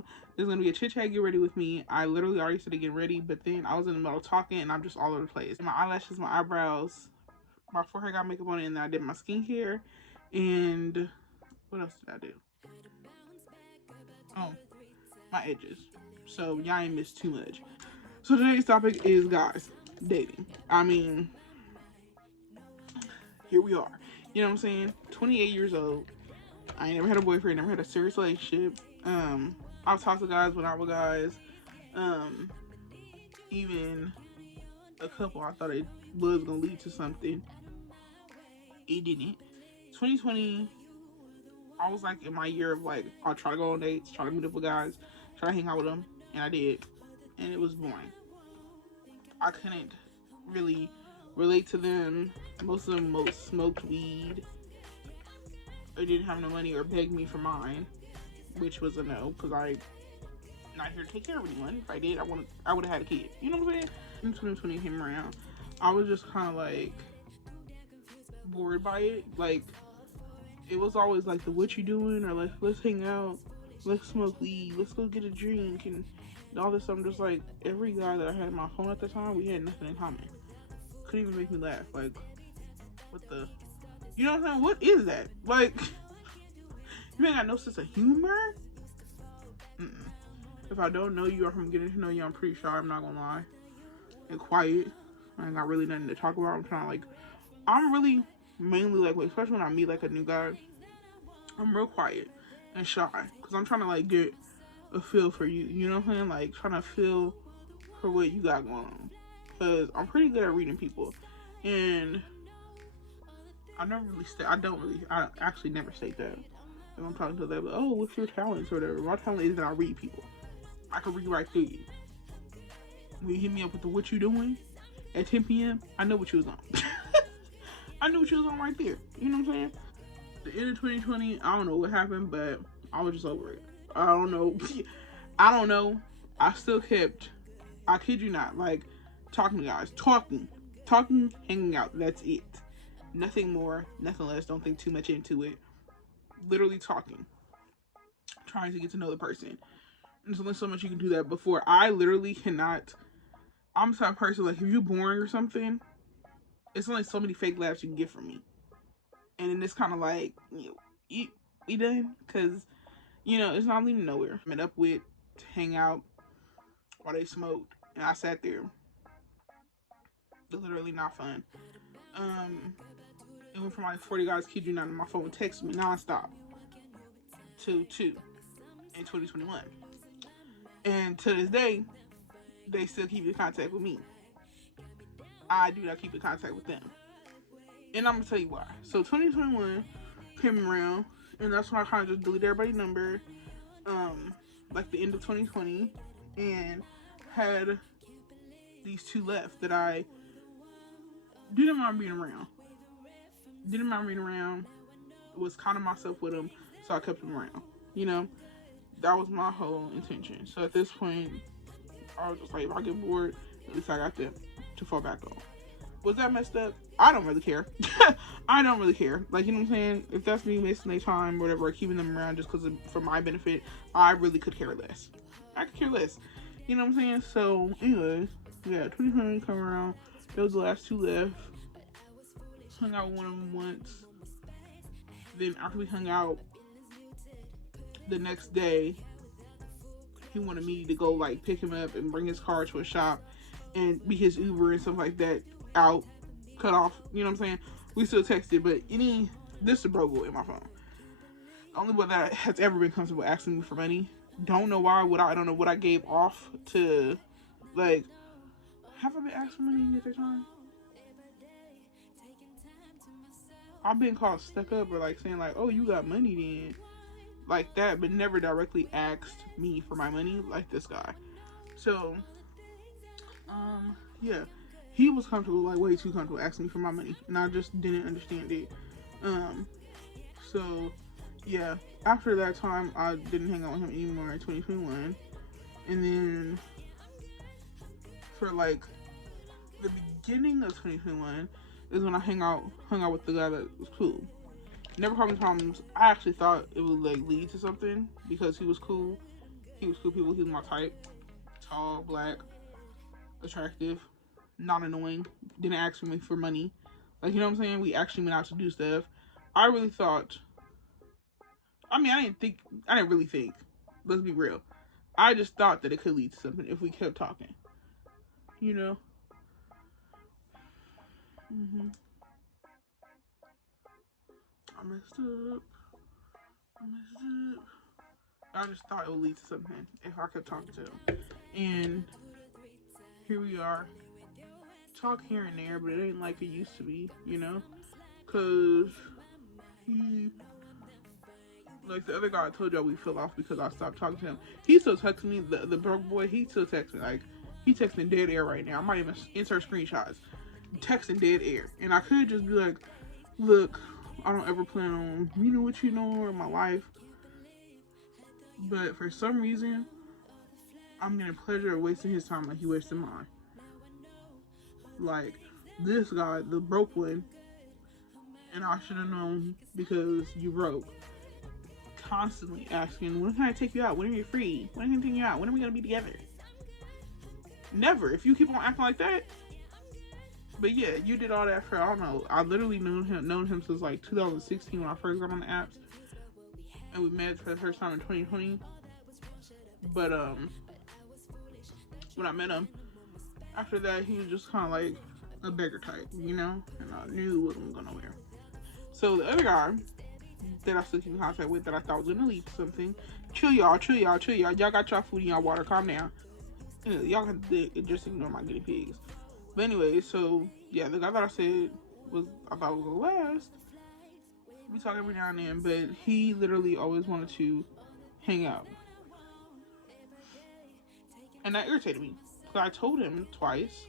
now. There's gonna be a chit chat, get ready with me. I literally already started getting ready, but then I was in the middle of talking and I'm just all over the place. My eyelashes, my eyebrows, my forehead got makeup on it, and then I did my skincare. And what else did I do? Oh, my edges. So y'all ain't missed too much. So today's topic is, guys, dating. I mean, here we are. You know what I'm saying? 28 years old. I ain't never had a boyfriend, never had a serious relationship. I've talked to guys when I was guys. Even a couple I thought it was gonna lead to something. It didn't. 2020, I was like in my year of like, I'll try to go on dates, try to meet up with guys, try to hang out with them, and I did. And it was boring. I couldn't really relate to them. Most of them smoked weed, or didn't have no money, or begged me for mine, which was a no, because I'm not here to take care of anyone. If I did, I would have had a kid. You know what I'm saying? In 2020 came around, I was just kind of like bored by it. Like, it was always like the what you doing, or like let's hang out, let's smoke weed, let's go get a drink, and all this. I'm just like, every guy that I had on my phone at the time, we had nothing in common. Couldn't even make me laugh. Like, what the, you know what I'm saying? What is that? Like, you ain't got no sense of humor? If I don't know you, or if I'm getting to know you, I'm pretty sure, I'm not gonna lie, and quiet. I ain't got really nothing to talk about. I'm trying to like, I'm really mainly like, especially when I meet like a new guy, I'm real quiet and shy, because I'm trying to like get a feel for you. You know what I'm saying? Like, trying to feel for what you got going on, because I'm pretty good at reading people. And I actually never state that if I'm talking to them. But, oh, what's your talents or whatever? My talent is that I read people. I can read right through you. When you hit me up with the what you doing at 10 p.m., I know what you was on. I knew what you was on right there. You know what I'm saying? The end of 2020, I don't know what happened, but I was just over it. I don't know. I don't know. I still kept, I kid you not, like, talking to guys. Talking, hanging out. That's it. Nothing more, nothing less. Don't think too much into it. Literally talking. Trying to get to know the person. And there's only so much you can do that before. I literally cannot. I'm the type of person, like, if you're boring or something, it's only so many fake laughs you can get from me. And then it's kind of like, you done? Because, it's not leading nowhere. I met up with to hang out while they smoked. And I sat there. Literally not fun. It went from like 40 guys, kid you not, on my phone texting me nonstop to 2 in 2021. And to this day, they still keep in contact with me. I do not keep in contact with them. And I'm going to tell you why. So 2021 came around, and that's when I kind of just deleted everybody's number, like the end of 2020, and had these 2 left that I didn't mind being around. Was kind of myself with them, so I kept them around. That was my whole intention. So at this point, I was just like, if I get bored, at least I got them to fall back on. Was that messed up? I don't really care. I don't really care. Like, you know what I'm saying? If that's me wasting their time or whatever, or keeping them around just because for my benefit, I really could care less. I could care less. You know what I'm saying? So, anyways, yeah, 2020 come around. Those were the last 2 left. Hung out with one of them once. Then after we hung out, the next day, he wanted me to go like pick him up and bring his car to a shop and be his Uber and stuff like that. Out, cut off. You know what I'm saying? We still texted, but this is a bro boy in my phone. The only one that has ever been comfortable asking me for money. Don't know why. I don't know what I gave off to, like, have I been asked for money at that time? I've been called stuck up or like saying like, oh, you got money then, like that, but never directly asked me for my money like this guy. So, yeah, he was comfortable, like way too comfortable asking me for my money, and I just didn't understand it. So yeah, after that time, I didn't hang out with him anymore in 2021, and then for like the beginning of 2021. Is when I hung out with the guy that was cool. Never caused me problems. I actually thought it would like lead to something because he was cool. He was cool people. He was my type. Tall, black, attractive, not annoying. Didn't ask me for money. Like, you know what I'm saying? We actually went out to do stuff. I really thought, I mean, I didn't really think. Let's be real. I just thought that it could lead to something if we kept talking. You know? I messed up. I just thought it would lead to something if I kept talking to him. And here we are. Talk here and there, but it ain't like it used to be, you know? Because he, like the other guy I told y'all we fell off because I stopped talking to him. He still texts me, the broke boy, he still texts me. Like, he texting dead air right now. I might even insert screenshots. Texting dead air. And I could just be like, look, I don't ever plan on, you know what you know, in my life. But for some reason, I'm getting pleasure of wasting his time like he wasted mine. Like, this guy, the broke one, and I should have known because you broke. Constantly asking, when can I take you out? When are you free? When can I take you out? When are we going to be together? Never. If you keep on acting like that. But yeah, you did all that for, I don't know. I literally known him since like 2016 when I first got on the apps. And we met for the first time in 2020. But when I met him, after that he was just kind of like a beggar type, you know? And I knew it wasn't going nowhere. So the other guy that I still keep in contact with that I thought was going to lead to something. Chill y'all. Y'all got y'all food and y'all water. Calm down. You know, y'all can just ignore my guinea pigs. But anyway, so yeah, the guy that I said was, I thought was the last. We talk every now and then, but he literally always wanted to hang out. And that irritated me. Because I told him twice.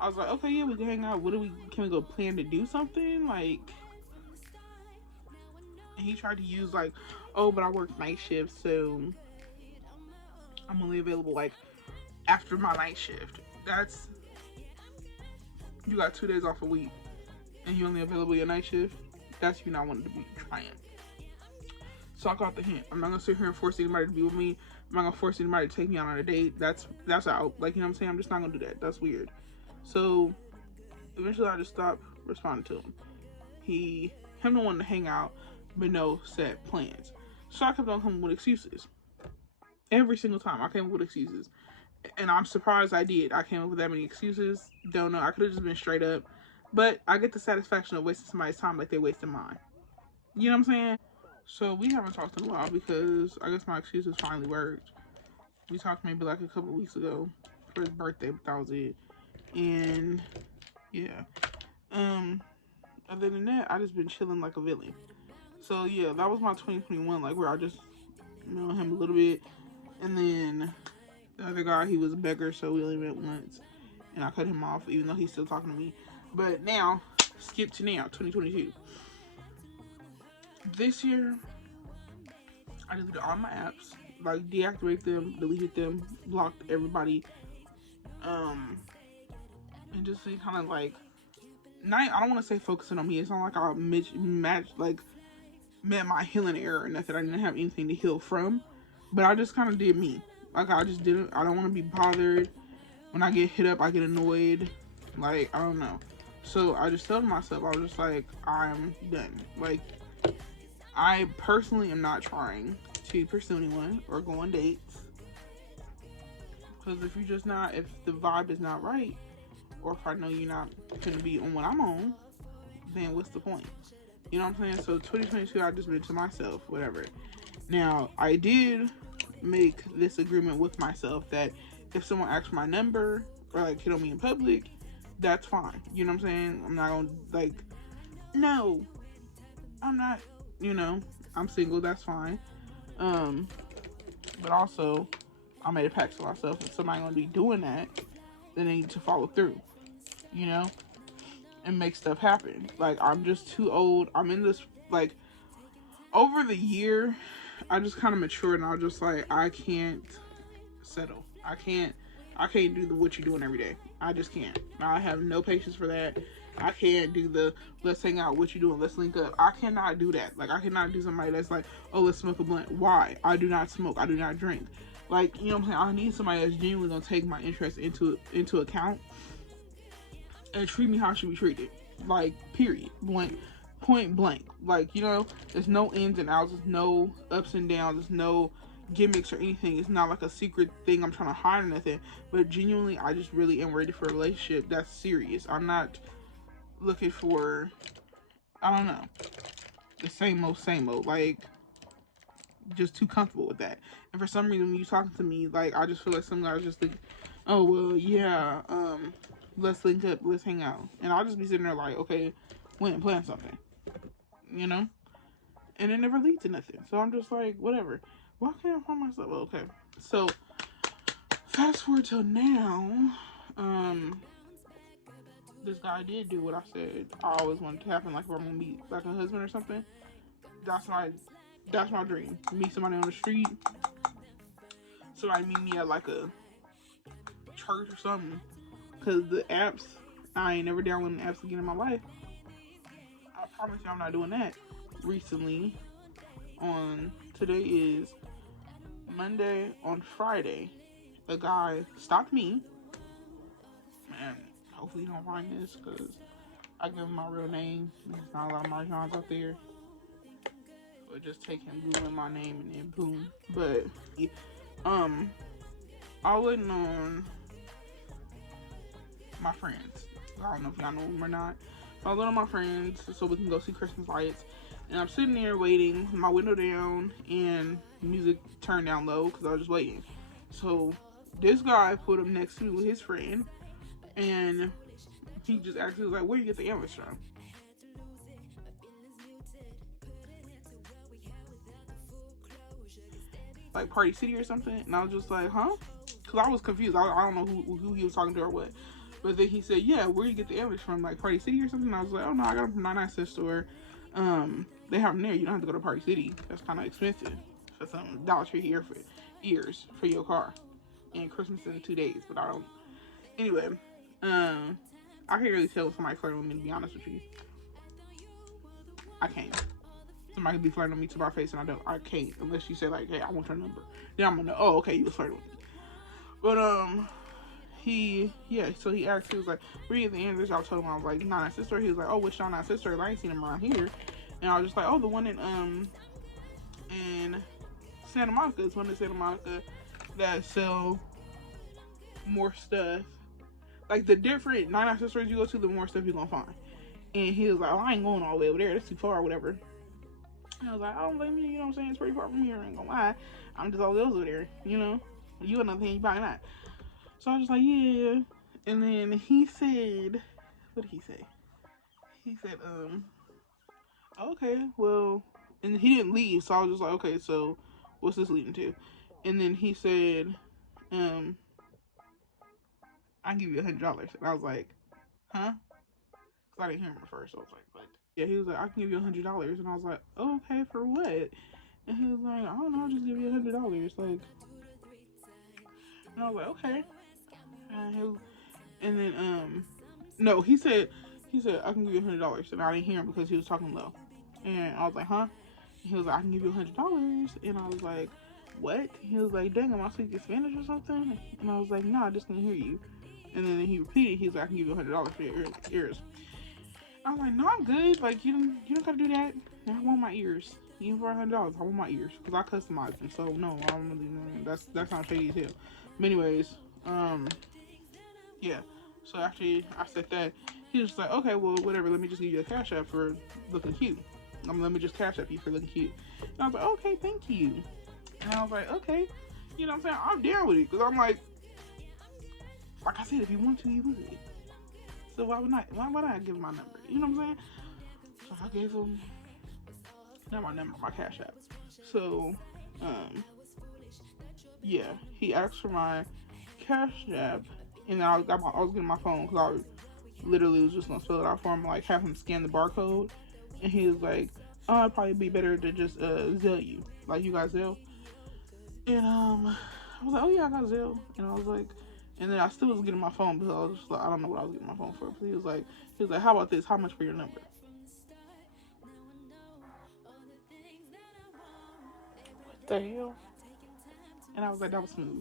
I was like, okay, yeah, we can hang out. Can we go plan to do something? Like, and he tried to use like, oh, but I work night shift, so I'm only available like after my night shift. That's, you got 2 days off a week and you only available your night shift. That's you not wanting to be trying. So I got the hint. I'm not gonna sit here and force anybody to be with me. I'm not gonna force anybody to take me out on a date. That's out. Like, you know what I'm saying? I'm just not gonna do that. That's weird. So eventually I just stopped responding to him. Him don't want to hang out, but no set plans. So I kept on coming with excuses. Every single time I came up with excuses. And I'm surprised I did. I came up with that many excuses. Don't know. I could have just been straight up. But I get the satisfaction of wasting somebody's time like they wasted mine. You know what I'm saying? So we haven't talked in a while because I guess my excuses finally worked. We talked maybe like a couple weeks ago for his birthday, but that was it. And yeah. Other than that, I just been chilling like a villain. So yeah, that was my 2021, like where I just know him a little bit. And then the other guy, he was a beggar, so we only met once. And I cut him off, even though he's still talking to me. But now, skip to now, 2022. This year, I deleted all my apps. Like, deactivated them, deleted them, blocked everybody. And just kind of like, I don't want to say focusing on me. It's not like I met my healing era or nothing. I didn't have anything to heal from. But I just kind of did me. Like, I don't want to be bothered. When I get hit up, I get annoyed. Like, I don't know. So I just told myself, I was just like, I'm done. Like, I personally am not trying to pursue anyone or go on dates. Because if the vibe is not right, or if I know you're not going to be on what I'm on, then what's the point? You know what I'm saying? So 2022, I just been to myself, whatever. Now, I did make this agreement with myself that if someone asks my number or like hit on me in public, that's fine. You know what I'm saying? I'm not gonna like, no, I'm not, I'm single, that's fine. But also I made a pact to myself, if somebody gonna be doing that, then they need to follow through, and make stuff happen. Like, I'm just too old. I'm in this, like, over the year, I just kind of matured, and I was just like, I can't settle. I can't do what you're doing every day. I just can't. I have no patience for that. I can't do the let's hang out, what you doing, let's link up. I cannot do that. Like, I cannot do somebody that's like, oh, let's smoke a blunt. Why? I do not smoke. I do not drink. Like, you know what I'm saying? I need somebody that's genuinely gonna take my interest into account and treat me how I should be treated. Like, period. Blank. Point blank. Like, you know, there's no ins and outs, there's no ups and downs, there's no gimmicks or anything. It's not like a secret thing I'm trying to hide or nothing. But genuinely, I just really am ready for a relationship that's serious. I'm not looking for, I don't know, the same old. Like, just too comfortable with that. And for some reason, when you talking to me, like, I just feel like some guys just think, oh, well, yeah, let's link up, let's hang out. And I'll just be sitting there like, okay, when plan something, you know? And it never leads to nothing. So I'm just like, whatever. Why can't I find myself? Well, okay. So, fast forward till now, this guy did do what I said I always wanted to happen, like if I'm gonna meet like a husband or something. That's my dream. Meet somebody on the street. Somebody meet me at like a church or something. Cause the apps, I ain't never downloading apps again in my life. I promise you I'm not doing that. Recently, today is Monday, on Friday, a guy stopped me. Man, hopefully you don't find this because I give him my real name. There's not a lot of Marjans out there. So just take him, Googling my name, and then boom. But I was waiting on my friends. I don't know if y'all know them or not. I was waiting on my friends so we can go see Christmas lights. And I'm sitting there waiting, my window down, and music turned down low because I was just waiting. So this guy put him next to me with his friend, and he just asked me, like, where you get the ambulance from? Like Party City or something? And I was just like, huh? Because I was confused. I don't know who he was talking to or what. But then he said, yeah, where you get the ambulance from? Like Party City or something? And I was like, oh no, I got them from 99 cent store. They have them there. You don't have to go to Party City. That's kind of expensive. For some Dollar Tree here for ears for your car. And Christmas in 2 days. But I don't. Anyway, I can't really tell if somebody's flirting with me, to be honest with you. I can't. Somebody could be flirting with me to my face and I can't. Unless you say like, hey, I want your number. Then I'm gonna know, oh, okay, you was flirting with me. But, so he asked, he was like, where you get the answers? I told him I was like, 99 cent store. He was like, oh, which 99 cent store? I ain't seen him around here. And I was just like, oh, the one in Santa Monica. It's one in Santa Monica that sell more stuff. Like, the different 99 cent stores you go to, the more stuff you're gonna find. And he was like, oh, I ain't going all the way over there. That's too far or whatever. And I was like, I don't blame you, you know what I'm saying? It's pretty far from here, I ain't gonna lie. I'm just all over there, you know? You another thing, you probably not. So I was just like, yeah. And then he said, what did he say? He said, okay, well, and he didn't leave, so I was just like, okay, so what's this leading to? And then he said, I can give you $100. And I was like, huh? Because I didn't hear him at first, so I was like, what? Yeah, he was like, I can give you $100. And I was like, oh, okay, for what? And he was like, I don't know, I'll just give you $100. Like, and I was like, okay. And then, no, he said, I can give you $100. And I didn't hear him because he was talking low. And I was like, huh? And he was like, I can give you $100. And I was like, what? He was like, dang, am I speaking Spanish or something? And I was like, no, I just didn't hear you. And then he repeated, he was like, I can give you $100 for your ears. I was like, no, I'm good. Like, you don't gotta do that. I want my ears. Even for $100, I want my ears. Because I customize them. So, no, I don't really know. That's not shady as hell. But anyways, yeah. So after I said that, he was like, okay, well, whatever. Let me just give you a cash app for looking cute. Let me just cash app you for looking cute. And I was like, okay, thank you. And I was like, okay. You know what I'm saying? I'm down with it. Because I'm like I said, if you want to, you would. So why would I give him my number? You know what I'm saying? So I gave him not my number, my cash app. So, yeah, he asked for my cash app, and I was getting my phone because I literally was just gonna fill it out for him, like have him scan the barcode, and he was like, "Oh, it'd probably be better to just Zelle you, like you got Zelle." And I was like, "Oh yeah, I got Zelle," and I was like. And then I still was getting my phone because I was just like, I don't know what I was getting my phone for. But he was like, how about this? How much for your number? What the hell? And I was like, that was smooth.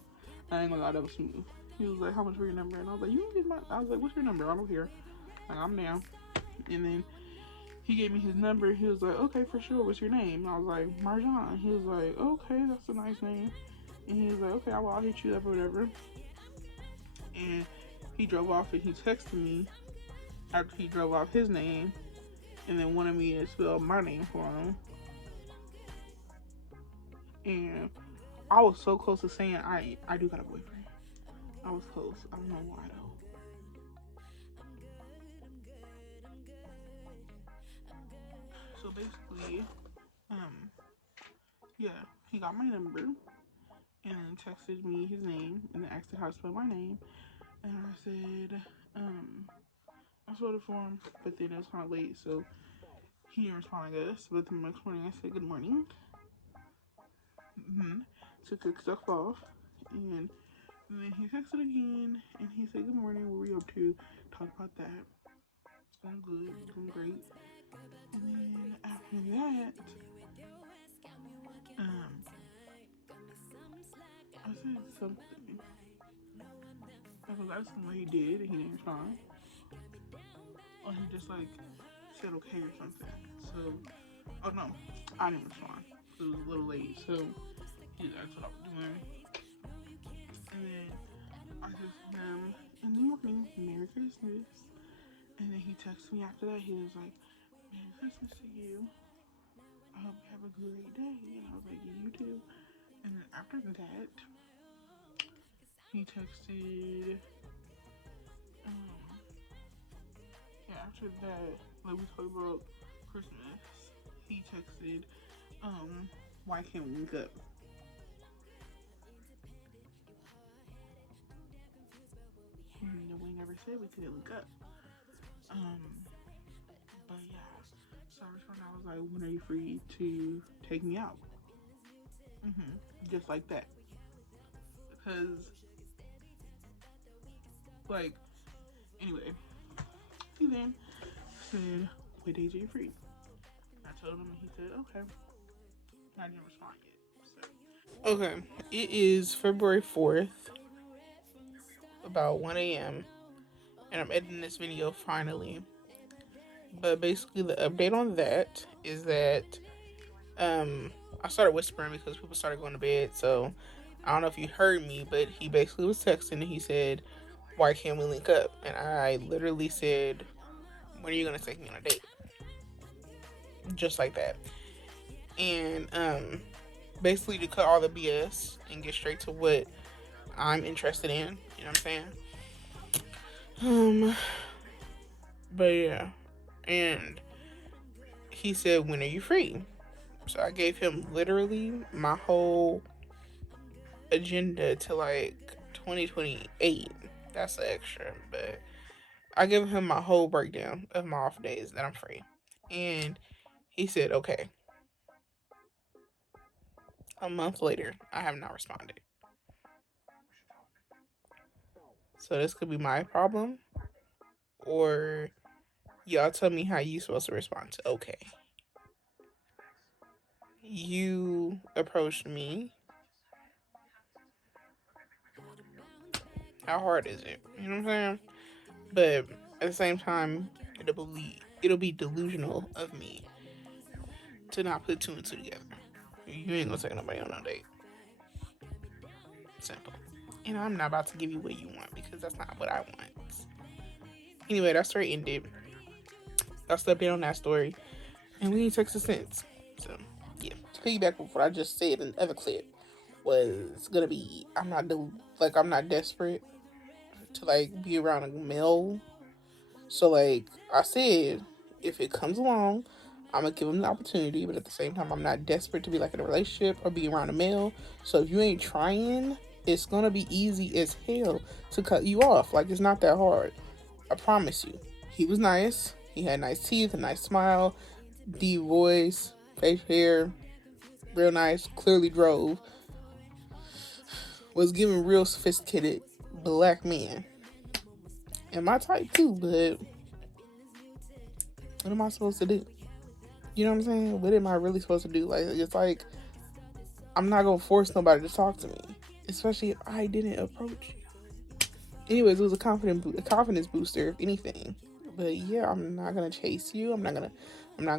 I ain't gonna lie, that was smooth. He was like, how much for your number? And I was like, you can get my, I was like, what's your number? I don't care. Like, I'm down. And then he gave me his number. He was like, okay, for sure. What's your name? And I was like, Marjan. He was like, okay, that's a nice name. And he was like, okay, I'll hit you up or whatever. And he drove off and he texted me after he drove off his name and then wanted me to spell my name for him. And I was so close to saying I do got a boyfriend. I was close. I don't know why though. So basically, yeah, he got my number and texted me his name and then asked how to spell my name. And I said, I spelled it for him, but then it was kind of late, so he didn't respond, I guess. But the next morning I said, good morning. Took his stuff off, and then he texted again, and he said, good morning, what were you up to? Talk about that. It's going good, it's going great. And then after that, I said something. I was asking what he did, and he didn't respond. Or he just like said okay or something. So, oh no, I didn't respond. It was a little late, so he asked what I was doing. And then I said to him, in the morning, Merry Christmas. And then he texted me after that. He was like, Merry Christmas to you. I hope you have a great day. And I was like, you too. And then after that, he texted, after that, like we talked about Christmas, he texted, why can't we link up? No, we never said we couldn't link up. But yeah, so I responded, I was like, when are you free to take me out? Just like that. Because, like, anyway, he then said, what days are you free? I told him, and he said, okay. I didn't respond yet. So. Okay, it is February 4th, about 1 a.m., and I'm editing this video finally. But basically, the update on that is that I started whispering because people started going to bed. So I don't know if you heard me, but he basically was texting and he said, why can't we link up? And I literally said, when are you going to take me on a date? Just like that. And basically to cut all the BS and get straight to what I'm interested in. You know what I'm saying? But yeah. And he said, when are you free? So I gave him literally my whole agenda to like 2028. That's extra, but I gave him my whole breakdown of my off days that I'm free. And he said, okay. A month later, I have not responded. So this could be my problem, or y'all tell me how you supposed to respond to okay. You approached me. How hard is it? You know what I'm saying? But at the same time, it'll be delusional of me to not put two and two together. You ain't gonna take nobody on no date. Simple. And I'm not about to give you what you want because that's not what I want. Anyway, that story ended. I'll step in on that story. And we ain't texted since. So, yeah. To piggyback with what I just said in the other clip was gonna be, I'm not desperate to like be around a male. So like I said, if it comes along, I'm gonna give him the opportunity, but at the same time, I'm not desperate to be like in a relationship or be around a male. So if you ain't trying, it's gonna be easy as hell to cut you off. Like, it's not that hard. I promise you. He was nice. He had nice teeth, a nice smile, deep voice, face hair, real nice, clearly drove. Was giving real sophisticated black man. And my type too, but what am I supposed to do? You know what I'm saying? What am I really supposed to do? Like, it's like, I'm not gonna force nobody to talk to me. especially if I didn't approach you. Anyways, it was a confidence booster, if anything. But yeah, I'm not gonna chase you. I'm not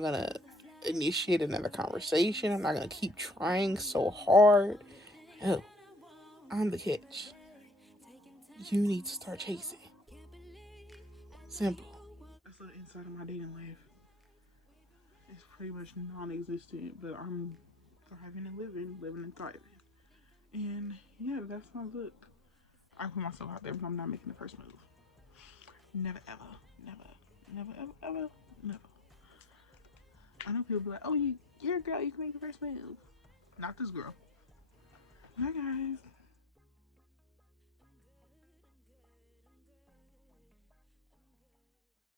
gonna initiate another conversation. I'm not gonna keep trying so hard. No, I'm the catch. You need to start chasing. Simple. That's the inside of my dating life. It's pretty much non-existent, but I'm thriving and living and thriving. And yeah, that's my look. I put myself out there, but I'm not making the first move. Never ever, never, never ever, ever, never. I know people be like, "Oh, you're a girl. You can make the first move." Not this girl. Bye, guys.